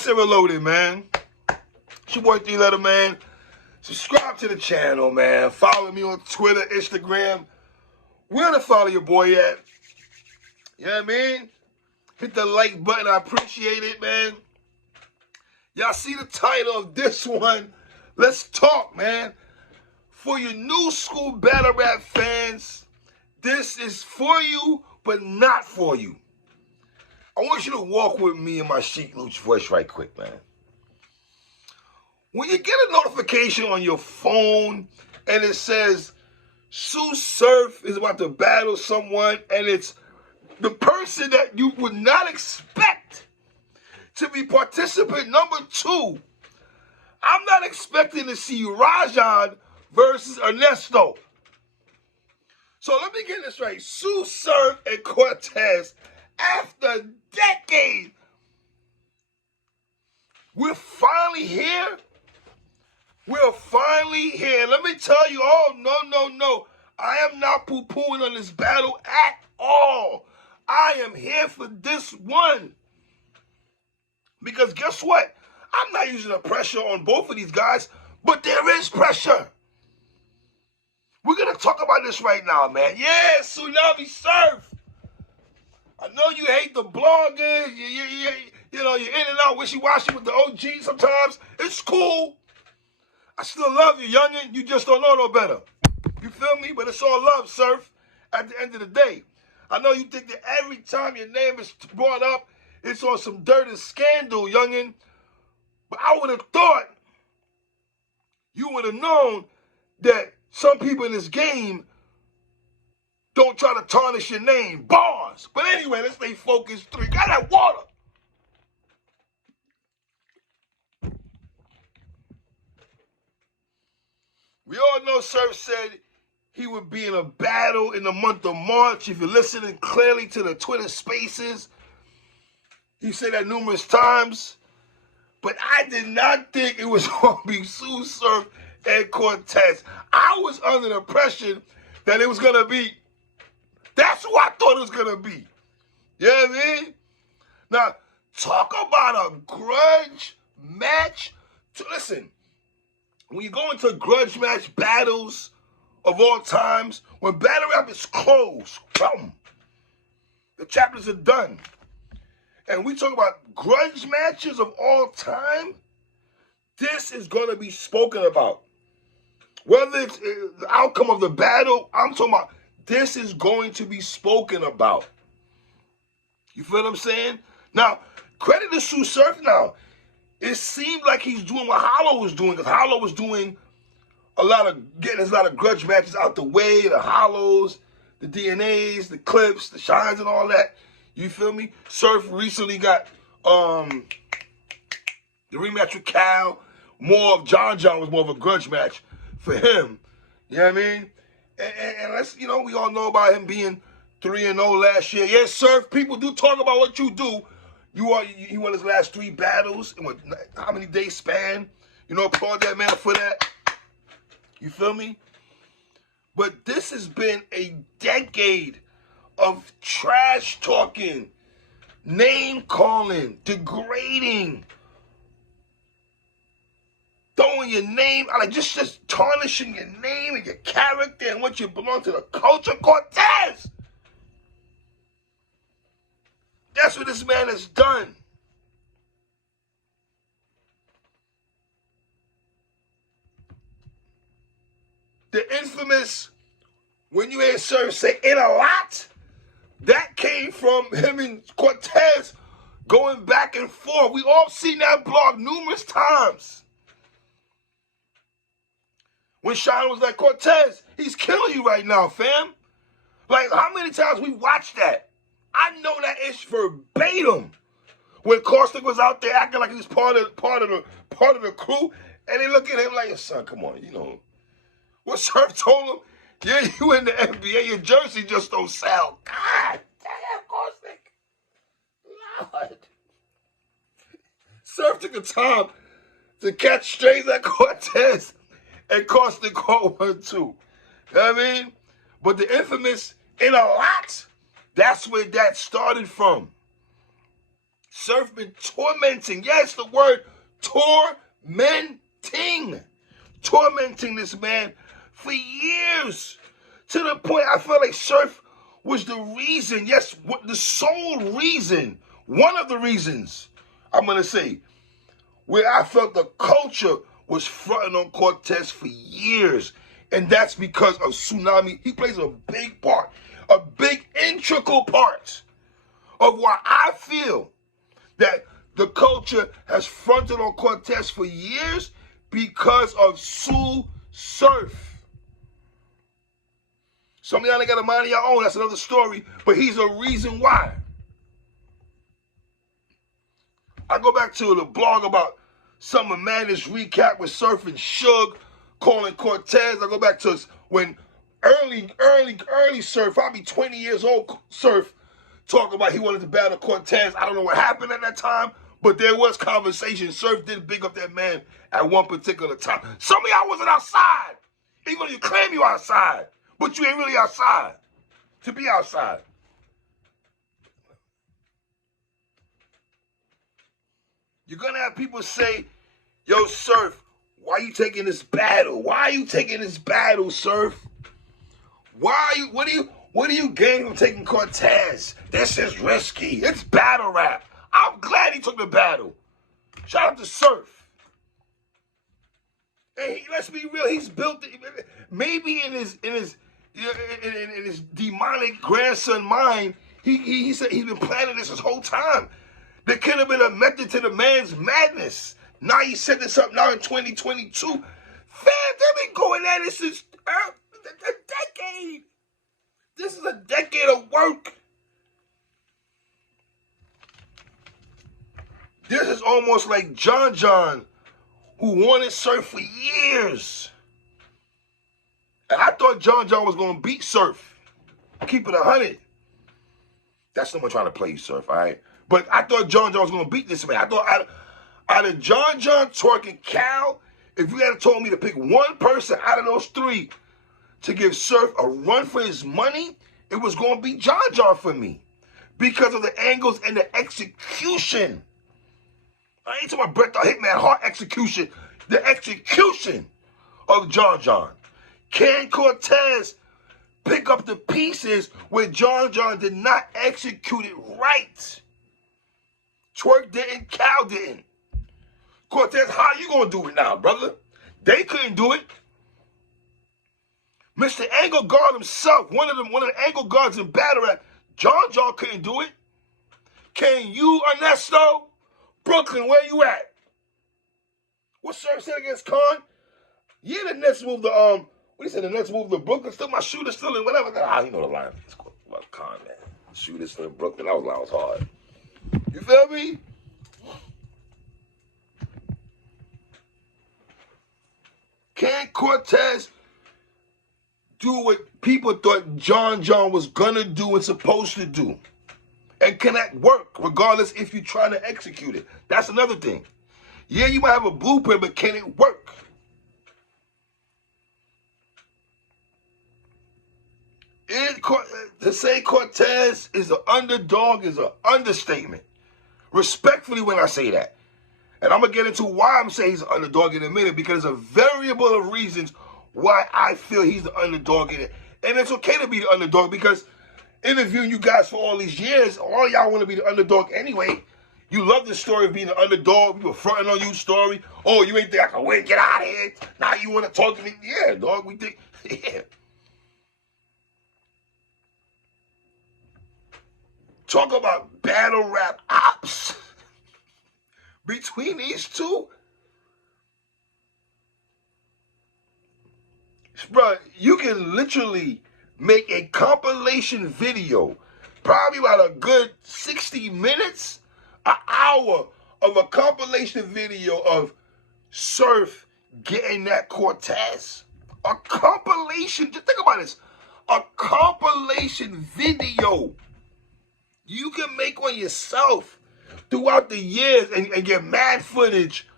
Nice and Reloaded, man. It's your boy 3-Letter Man. Subscribe to the channel, man. Follow me on Twitter, Instagram. Where to follow your boy at? You know what I mean? Hit the like button. I appreciate it, man. Y'all see the title of this one? Let's talk, man. For your new school battle rap fans, this is for you, but not for you. I want you to walk with me in my Sheik Luch voice right quick, man. When you get a notification on your phone and it says Sürf is about to battle someone and it's the person that you would not expect to be participant number 2, I'm not expecting to see Rajan versus Ernesto. So let me get this right. Sürf and Cortez, after decades, we're finally here. We're finally here. Let me tell you, no. I am not poo-pooing on this battle at all. I am here for this one. Because guess what? I'm not using the pressure on both of these guys, but there is pressure. We're going to talk about this right now, man. Yeah, Tsunami Sürf. I know you hate the bloggers. You know, you're in and out wishy-washy with the OG sometimes. It's cool. I still love you, youngin'. You just don't know no better. You feel me? But it's all love, Sürf, at the end of the day. I know you think that every time your name is brought up, it's on some dirt and scandal, youngin'. But I would have thought you would have known that some people in this game don't try to tarnish your name. Bars. But anyway, let's stay focused. Got that water. We all know Sürf said he would be in a battle in the month of March. If you're listening clearly to the Twitter spaces, he said that numerous times. But I did not think it was going to be Sürf and Cortez. I was under the impression that it was going to be, that's who I thought it was going to be. You know what I mean? Now, talk about a grudge match. Listen, when you go into grudge match battles of all times, when battle rap is closed, the chapters are done. And we talk about grudge matches of all time, this is going to be spoken about. Whether it's the outcome of the battle, I'm talking about this is going to be spoken about. You feel what I'm saying? Now, credit to Sürf now. It seemed like he's doing what Hollow was doing, because Hollow was doing getting a lot of grudge matches out the way, the Hollows, the DNAs, the Clips, the Shines, and all that. You feel me? Sürf recently got the rematch with Cal. More of John was more of a grudge match for him. You know what I mean? And let's, we all know about him being 3-0 last year. Yes, Sürf, people do talk about what you do. He won his last 3 battles in how many days span? Applaud that man for that. You feel me? But this has been a decade of trash talking, name calling, degrading, throwing your name out, like just tarnishing your name and your character and what you belong to the culture. Cortez! That's what this man has done. The infamous, when you hear Sürf say "in a lot," that came from him and Cortez going back and forth. We all seen that blog numerous times. When Shine was like, Cortez, he's killing you right now, fam. Like, how many times we watched that? I know that it's verbatim. When Caustic was out there acting like he was part of the crew, and they look at him like, son, come on, What Sürf told him, yeah, you in the NBA, your jersey just don't sell. God damn, Caustic. Lord. Sürf took the time to catch strays at Cortez, and Caustic caught one too. You know what I mean? But the infamous "in a lot," that's where that started from. Sürf been tormenting. Yes, the word tormenting. Tormenting this man for years. To the point I feel like Sürf was the reason, yes, what the sole reason, one of the reasons, I'm going to say, where I felt the culture was fronting on Cortez for years. And that's because of Tsunami. He plays a big part, a big integral part of why I feel that the culture has fronted on Cortez for years because of Sürf. Some of y'all ain't got a mind of your own. That's another story. But he's a reason why. I go back to the blog about Summer Madness recap with Sürf and Suge calling Cortez. I go back to when early Sürf, probably 20 years old Sürf, talking about he wanted to battle Cortez. I don't know what happened at that time, but there was conversation. Sürf did big up that man at one particular time. Some of y'all wasn't outside. Even though you claim you outside, but you ain't really outside to be outside. You're going to have people say, yo, Sürf, why are you taking this battle? Why are you taking this battle, Sürf? What do you gain from taking Cortez? This is risky. It's battle rap. I'm glad he took the battle. Shout out to Sürf. And let's be real, he's built it. Maybe in his demonic grandson mind, he said he's been planning this whole time. There could have been a method to the man's madness. Now he set this up now in 2022. Fam, they've been going at it since a decade. This is a decade of work. This is almost like John, who wanted Sürf for years. And I thought John was going to beat Sürf. Keep it 100. That's someone trying to play you, Sürf, all right? But I thought John was going to beat this man. I thought out of John, Twerk, and Cal, if you had told me to pick one person out of those three to give Sürf a run for his money, it was going to be John for me. Because of the angles and the execution. I ain't talking about Bret the Hitman Hart execution. The execution of John. Can Cortez pick up the pieces where John did not execute it right? Twerk didn't, Cal didn't. Cortez, how you gonna do it now, brother? They couldn't do it. Mr. Angle Guard himself, one of the angle guards in battle rap, John couldn't do it. Can you, Ernesto? Brooklyn, where you at? What Sürf said against Khan? Yeah, the Nets moved the what he said, the Nets moved to Brooklyn. Still my shooter still in whatever. You know the line. It's about Khan, man. Shooter still in Brooklyn. That was hard. You feel me? Can Cortez do what people thought John was gonna do and supposed to do? And can that work, regardless if you're trying to execute it? That's another thing. Yeah, you might have a blueprint, but can it work? To say Cortez is an underdog is an understatement. Respectfully when I say that. And I'm going to get into why I'm saying he's an underdog in a minute, because there's a variable of reasons why I feel he's the underdog in it. And it's okay to be the underdog, because interviewing you guys for all these years, all y'all want to be the underdog anyway. You love the story of being the underdog. People fronting on you story. Oh, you ain't think I can win? Get out of here. Now you want to talk to me? Yeah, dog, we think. Yeah. Talk about battle rap ops between these two. Bro, you can literally make a compilation video, probably about a good 60 minutes, an hour of a compilation video of Sürf getting that Cortez. A compilation, just think about this, a compilation video. You can make one yourself throughout the years and get mad footage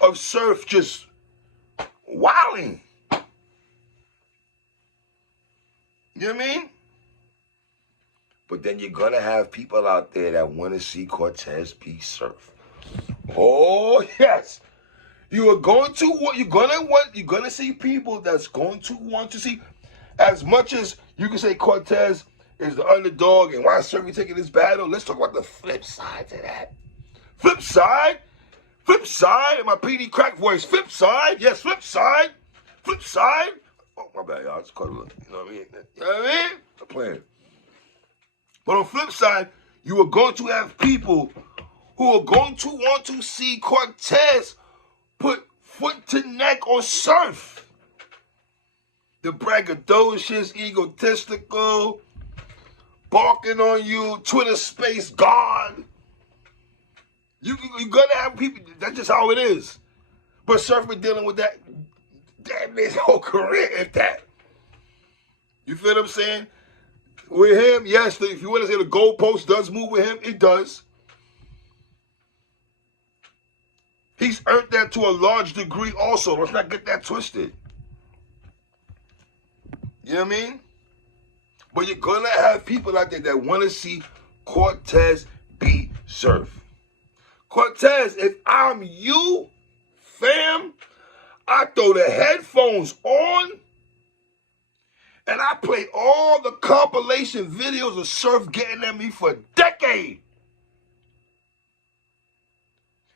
of Sürf just wilding. You know what I mean? But then you're going to have people out there that want to see Cortez beat Sürf. Oh, yes. You're going to see people that's going to want to see, as much as you can say Cortez is the underdog and why Sürf is taking this battle, let's talk about the flip side to that. Flip side, in my PD crack voice, flip side, yes, flip side. Oh, my bad, y'all, just caught a look, you know what I mean? I'm playing. But on flip side, you are going to have people who are going to want to see Cortez put foot to neck on Sürf. The braggadocious, egotistical, barking on you, Twitter space God. You're going to have people, that's just how it is. But Sürf been dealing with that damn his whole career, if that. You feel what I'm saying? With him, yes, if you want to say the goalpost does move with him, it does. He's earned that to a large degree also. Let's not get that twisted. You know what I mean? But you're going to have people out there that want to see Cortez beat Sürf. Cortez, if I'm you, fam, I throw the headphones on and I play all the compilation videos of Sürf getting at me for a decade.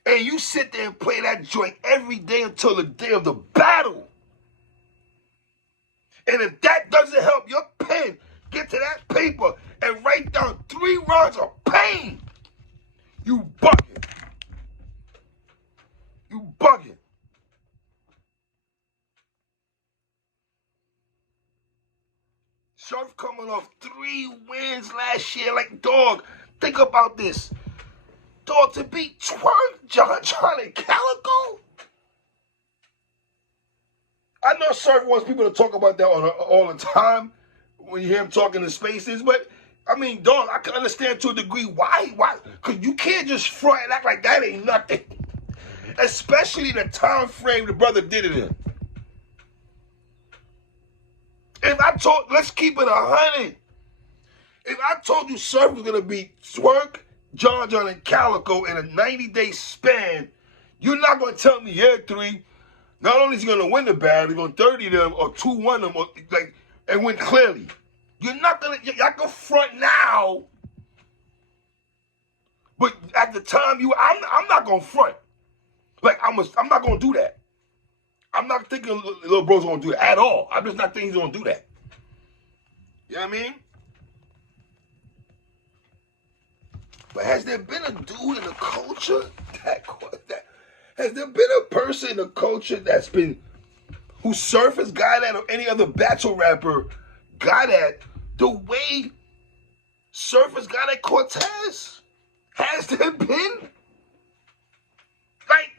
And you sit there and play that joint every day until the day of the battle. And if that doesn't help your pen get to that paper and write down 3 rounds of pain, you bugging. You bugging. Sürf coming off 3 wins last year. Like, dog, think about this. Dog, to beat Twerk, John and Calico? I know Sürf wants people to talk about that all the time when you hear him talking in spaces, but, I mean, dog, I can understand to a degree why. Because you can't just front and act like that ain't nothing. Especially the time frame the brother did it in. Let's keep it 100. If I told you Sürf was going to beat Twerk, John and Calico in a 90-day span, you're not going to tell me, yeah, 3. Not only is he going to win the battle, he's going to 30 them or 2-1 them or, and win clearly. You're not going to, y'all can front now. But at the time, I'm not going to front. Like, I'm not going to do that. I'm not thinking little bro's going to do it at all. I'm just not thinking he's going to do that. You know what I mean? But has there been a dude in the culture has there been a person in the culture that's been, who Sürf has got at or any other battle rapper got at the way Sürf has got at Cortez? Has there been? Like,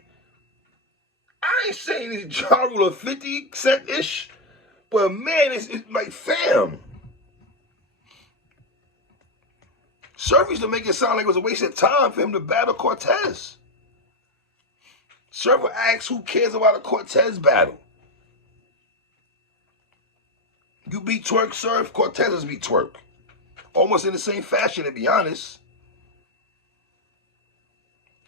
I ain't saying it's Ja Rule of 50 cent-ish, but man, it's like, fam. Sürf used to make it sound like it was a waste of time for him to battle Cortez. Sürf would ask who cares about a Cortez battle. You beat Twerk, Sürf, Cortez is beat Twerk. Almost in the same fashion, to be honest.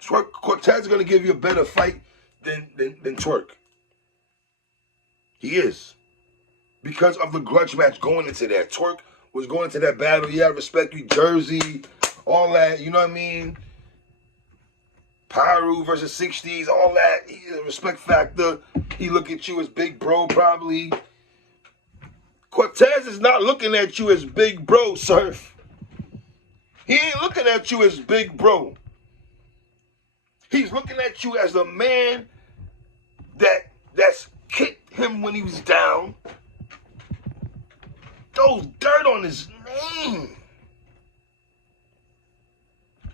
Cortez is going to give you a better fight than Twerk. He is. Because of the grudge match going into that. Twerk was going into that battle. Yeah, I respect you, Jersey, all that, you know what I mean? Pyru versus 60s, all that. Respect factor. He look at you as big bro, probably. Cortez is not looking at you as big bro, Sürf. He ain't looking at you as big bro. He's looking at you as the man that's kicked him when he was down. Throws dirt on his name.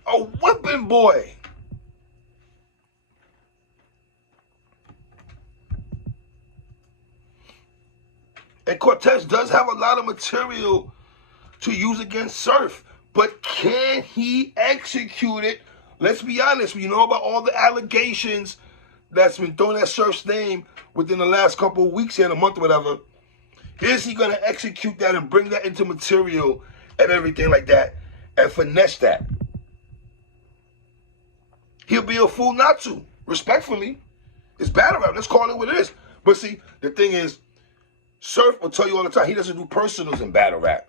A whipping boy. And Cortez does have a lot of material to use against Sürf. But can he execute it? Let's be honest. We know about all the allegations that's been thrown at Sürf's name within the last couple of weeks here, in a month or whatever. Is he going to execute that and bring that into material and everything like that? and finesse that. He'll be a fool not to. Respectfully. It's battle rap. Let's call it what it is. But see, the thing is, Sürf will tell you all the time, he doesn't do personals in battle rap.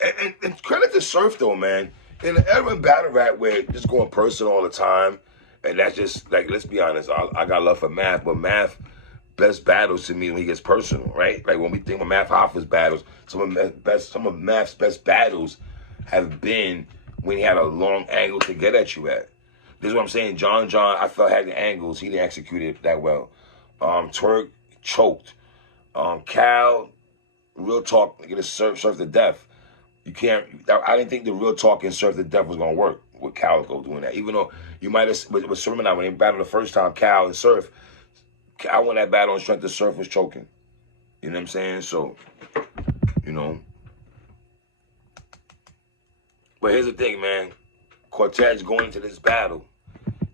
And credit to Sürf though, man. In the era of battle rap where it's just going personal all the time, and that's just, like, let's be honest, I got love for Math, but Math best battles to me when he gets personal, right? Like when we think of PSAhiphop's battles, some of Math's best battles have been when he had a long angle to get at you at. This is what I'm saying. John, I felt had the angles. He didn't execute it that well. Twerk choked. Cal, real talk, get a Sürf to death. You can't. I didn't think the real talk and Sürf to death was gonna work with Calico doing that. Even though you might have, with Sürf and I, when they battled the first time, Cal and Sürf, Cal won that battle on strength that Sürf was choking. You know what I'm saying? So, you know. But here's the thing, man. Cortez going into this battle.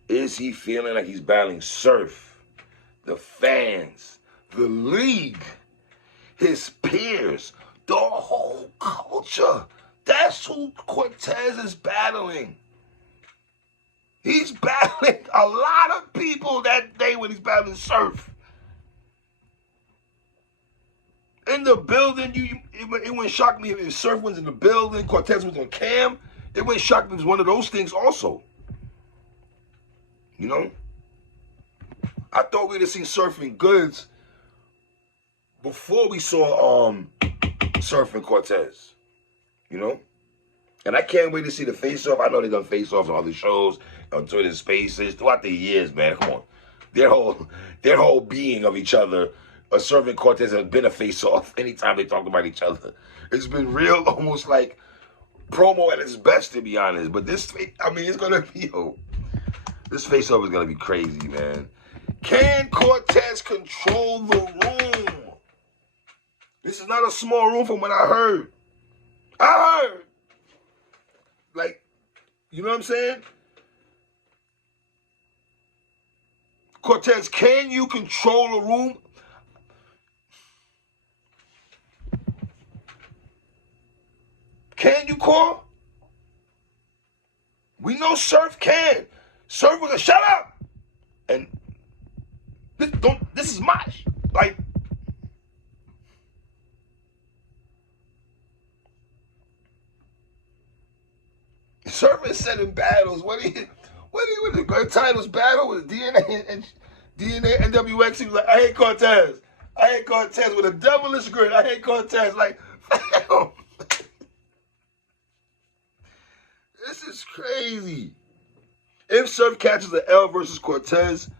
Is he feeling like he's battling Sürf, the fans, the league, his peers, the whole culture? That's who Cortez is battling. He's battling a lot of people that day when he's battling Sürf. In the building, it wouldn't shock me if Sürf was in the building, Cortez was on cam. It wouldn't shock me if it was one of those things also. You know? I thought we'd have seen Sürf in goods before we saw Sürf and Cortez. You know? And I can't wait to see the face-off. I know they've done face-offs on other shows, on Twitter Spaces, throughout the years, man. Come on. Their whole being of each other, Sürf and Cortez has been a face-off anytime they talk about each other. It's been real, almost like promo at its best, to be honest. But this, I mean, it's going to be, this face-off is going to be crazy, man. Can Cortez control the room? This is not a small room from what I heard. Like, you know what I'm saying? Cortez, can you control a room? Can you, Cor? We know Sürf can. Sürf was a shut up. And this is Mosh. Like, Sürf is set in battles. What the great titles battle with DNA and NWX? He was like, I hate Cortez. I hate Cortez with a devilish grin. I hate Cortez. Like, this is crazy. If Sürf catches the L versus Cortez,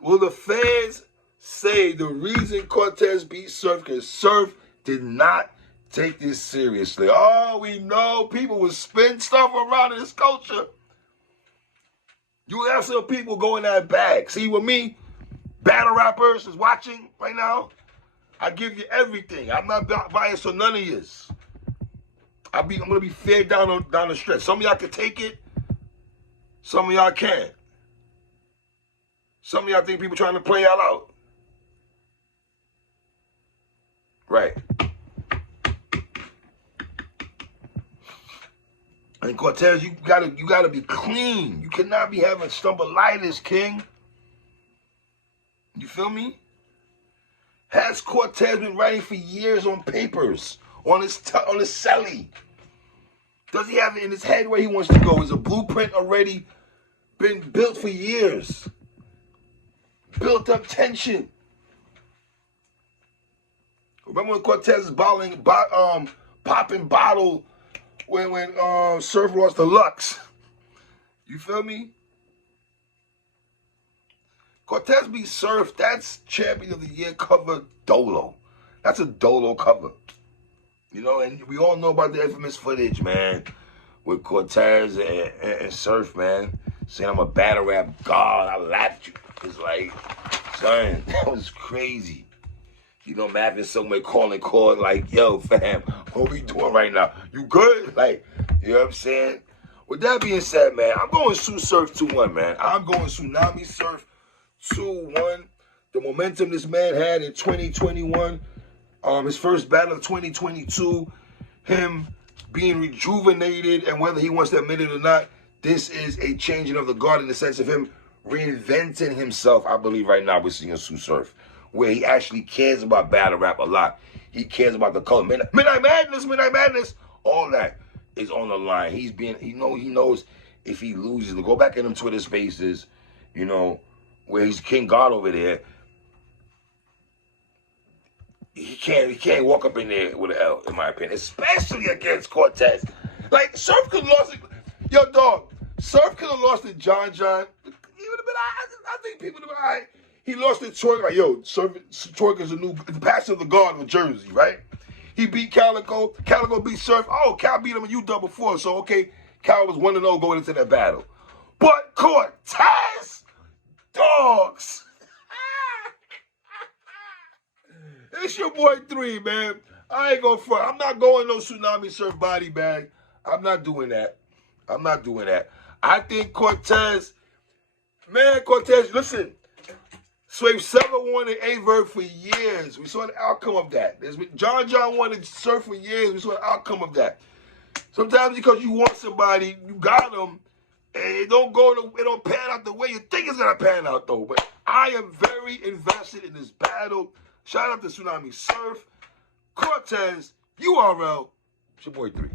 will the fans say the reason Cortez beat Sürf because Sürf did not take this seriously? Oh, we know people will spin stuff around in this culture. You have some people going that bag. See, with me, battle rappers is watching right now. I give you everything. I'm not biased on none of this. I'm gonna be fair down the stretch. Some of y'all can take it. Some of y'all can't. Some of y'all think people trying to play y'all out. Right. And Cortez, you gotta be clean. You cannot be having stumblitis, King. You feel me? Has Cortez been writing for years on papers, on his celly? Does he have it in his head where he wants to go? Is a blueprint already been built for years? Built up tension. Remember when Cortez is popping bottle when Sürf lost to Lux? You feel me? Cortez beat Sürf. That's Champion of the Year cover Dolo. That's a Dolo cover. You know, and we all know about the infamous footage, man, with Cortez and Sürf, man, saying I'm a battle rap god. I laughed you. It's like, son, that was crazy. You know, Math is somewhere calling like, yo, fam, what we doing right now? You good? Like, you know what I'm saying? With that being said, man, I'm going Sürf 2-1, man. I'm going Tsunami Sürf 2-1. The momentum this man had in 2021, his first battle of 2022, him being rejuvenated, and whether he wants to admit it or not, this is a changing of the guard in the sense of him reinventing himself. I believe right now we're seeing Sürf, where he actually cares about battle rap a lot. He cares about the color. Midnight Madness, all that is on the line. He knows if he loses, to go back in them Twitter spaces, you know, where he's King God over there. He can't walk up in there with an L, in my opinion, especially against Cortez. Like, Sürf could have lost it. Yo, dog, Sürf could have lost to John. He would have been, I think people would have been all right. He lost to Twerk. Like, yo, Twerk is the pastor of the guard with Jersey, right? He beat Calico. Calico beat Sürf. Oh, Cal beat him in UW before, so okay, Cal was 1-0 going into that battle. But Cortez, dogs. It's your boy 3, man. I ain't going front. I'm not going no Tsunami Sürf body bag. I'm not doing that. I think Cortez, listen. Swerve 7 wanted Averb for years. We saw the outcome of that. John wanted Sürf for years. We saw the outcome of that. Sometimes because you want somebody, you got them, and it don't pan out the way you think it's gonna pan out though. But I am very invested in this battle. Shout out to Tsunami Sürf, Cortez, URL. It's your boy 3.